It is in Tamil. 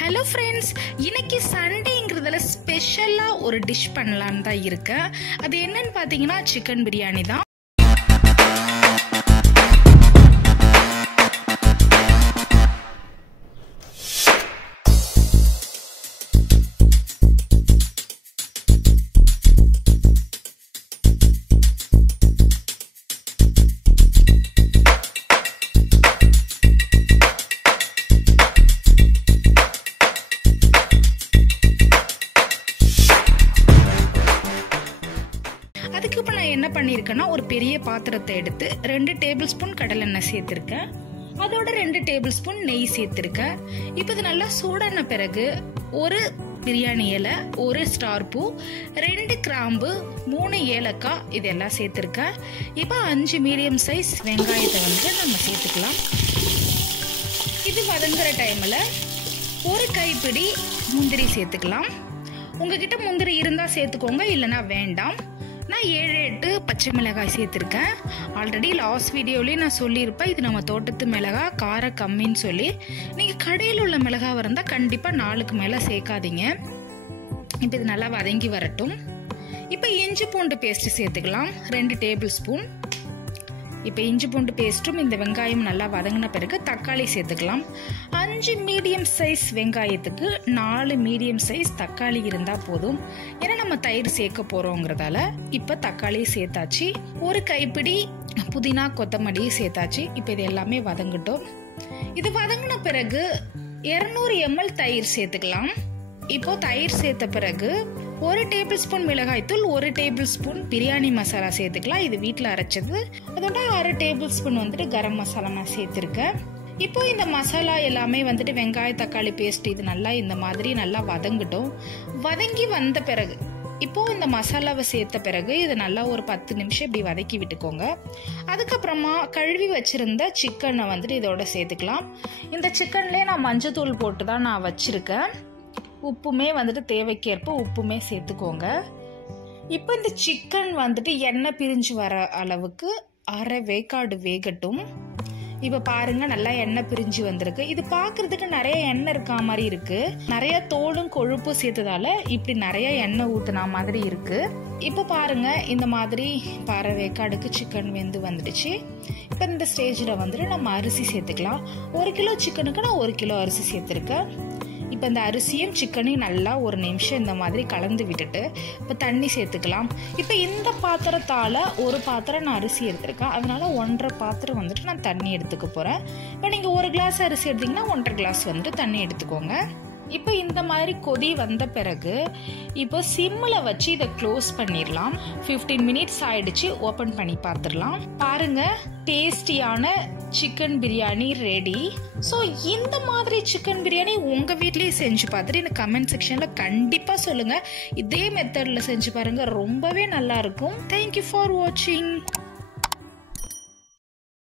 ஹலோ ஃப்ரெண்ட்ஸ், இன்னைக்கு சண்டேங்கிறதுல ஸ்பெஷலாக ஒரு டிஷ் பண்ணலான்னு தான் இருக்கேன். அது என்னன்னு பார்த்தீங்கன்னா சிக்கன் பிரியாணி தான். அதுக்கு இப்போ நான் என்ன பண்ணியிருக்கேன்னா, ஒரு பெரிய பாத்திரத்தை எடுத்து 2 டேபிள் ஸ்பூன் கடலெண்ணெய் சேர்த்துருக்கேன். அதோட 2 டேபிள் ஸ்பூன் நெய் சேர்த்துருக்கேன். இப்போ இது நல்லா சூடான பிறகு ஒரு பிரியாணி இலை, 1 ஸ்டார் பூ, 2 கிராம்பு, 3 ஏலக்காய் இதெல்லாம் சேர்த்துருக்கேன். இப்போ 5 மீடியம் சைஸ் வெங்காயத்தை நம்ம சேர்த்துக்கலாம். இது வதங்குற டைமில் 1 கைப்பிடி முந்திரி சேர்த்துக்கலாம். உங்ககிட்ட முந்திரி இருந்தால் சேர்த்துக்கோங்க, இல்லைனா வேண்டாம். நான் 7-8 பச்சை மிளகாய் சேர்த்துருக்கேன். ஆல்ரெடி லாஸ்ட் வீடியோலேயே நான் சொல்லியிருப்பேன், இது நம்ம தோட்டத்து மிளகாய், காரம் கம்மின்னு சொல்லி. நீங்கள் கடையில் உள்ள மிளகாய் இருந்தால் கண்டிப்பாக 4க்கு மேலே சேர்க்காதீங்க. இப்போ இது நல்லா வதங்கி வரட்டும். இப்போ இஞ்சி பூண்டு பேஸ்ட்டு சேர்த்துக்கலாம், 2 டேபிள் ஸ்பூன். இப்போ இஞ்சி பூண்டு பேஸ்ட்டும் இந்த வெங்காயம் நல்லா வதங்கின பிறகு தக்காளி சேர்த்துக்கலாம். 5 மீடியம் சைஸ் வெங்காயத்துக்கு 4 மீடியம் சைஸ் தக்காளி இருந்தால் போதும். ஏன்னா நம்ம தயிர் சேர்க்க போகிறோங்கிறதால இப்போ தக்காளி சேர்த்தாச்சு. 1 கைப்பிடி புதினா கொத்தமல்லி சேர்த்தாச்சு. இப்போ இது எல்லாமே வதங்கட்டும். இது வதங்கின பிறகு 200 ml தயிர் சேர்த்துக்கலாம். இப்போ தயிர் சேர்த்த பிறகு 1 டேபிள் ஸ்பூன் மிளகாய்த்தூள், 1 டேபிள் ஸ்பூன் பிரியாணி மசாலா சேர்த்துக்கலாம். இது வீட்டில் அரைச்சது. அதோட 1/2 டேபிள் ஸ்பூன் கரம் மசாலா நான் சேர்த்துருக்கேன். இப்போ இந்த மசாலா எல்லாமே வெங்காய தக்காளி பேஸ்ட் இது நல்லா இந்த மாதிரி நல்லா வதங்கட்டும். வதங்கி வந்த பிறகு இப்போ இந்த மசாலாவை சேர்த்த பிறகு இது நல்லா ஒரு 10 நிமிஷம் இப்படி வதக்கி விட்டுக்கோங்க. அதுக்கப்புறமா கழுவி வச்சிருந்த சிக்கனை இதோட சேர்த்துக்கலாம். இந்த சிக்கன்லேயே நான் மஞ்சத்தூள் போட்டு தான் நான் வச்சிருக்கேன். உப்புமே தேவைக்கேற்ப உப்புமே சேர்த்துக்கோங்க. இப்போ இந்த சிக்கன் எண்ணெய் பிரிஞ்சு வர அளவுக்கு 1/2 வேக்காடு வேகட்டும். இப்போ பாருங்க, நல்லா எண்ணெய் பிரிஞ்சு வந்திருக்கு. இது பார்க்கறதுக்கு நிறைய எண்ணெய் இருக்கா மாதிரி இருக்கு. நிறைய தோலும் கொழுப்பும் சேர்த்ததால இப்படி நிறைய எண்ணெய் ஊத்துனா மாதிரி இருக்கு. இப்போ பாருங்க, இந்த மாதிரி 1/2 வேக்காடுக்கு சிக்கன் வெந்து வந்துடுச்சு. இப்போ இந்த ஸ்டேஜில் நம்ம அரிசி சேர்த்துக்கலாம். 1 கிலோ சிக்கனுக்கு நான் 1 கிலோ அரிசி சேர்த்துருக்கேன். இப்போ இந்த அரிசியும் சிக்கனையும் நல்லா 1 நிமிஷம் இந்த மாதிரி கலந்து விட்டுட்டு இப்போ தண்ணி சேர்த்துக்கலாம். இப்போ இந்த பாத்திரத்தால் 1 பாத்திரம் நான் அரிசி எடுத்திருக்கேன். அதனால 1.5 பாத்திரம் நான் தண்ணி எடுத்துக்க போகிறேன். இப்போ நீங்கள் 1 கிளாஸ் அரிசி எடுத்தீங்கன்னா 1.5 கிளாஸ் தண்ணி எடுத்துக்கோங்க. இப்போ இந்த மாதிரி கொதி வந்த பிறகு இப்போ சிம்மில் வச்சு இதை க்ளோஸ் பண்ணிடலாம். 15 மினிட்ஸ் ஆயிடுச்சு. ஓப்பன் பண்ணி பார்த்துடலாம். பாருங்க, டேஸ்டியான சிக்கன் பிரியாணி ரெடி. ஸோ இந்த மாதிரி சிக்கன் பிரியாணி உங்கள் வீட்லேயே செஞ்சு பார்த்துட்டு இந்த கமெண்ட் செக்ஷனில் கண்டிப்பாக சொல்லுங்கள். இதே மெத்தடில் செஞ்சு பாருங்கள், ரொம்பவே நல்லா இருக்கும். தேங்க்யூ ஃபார் வாட்சிங்.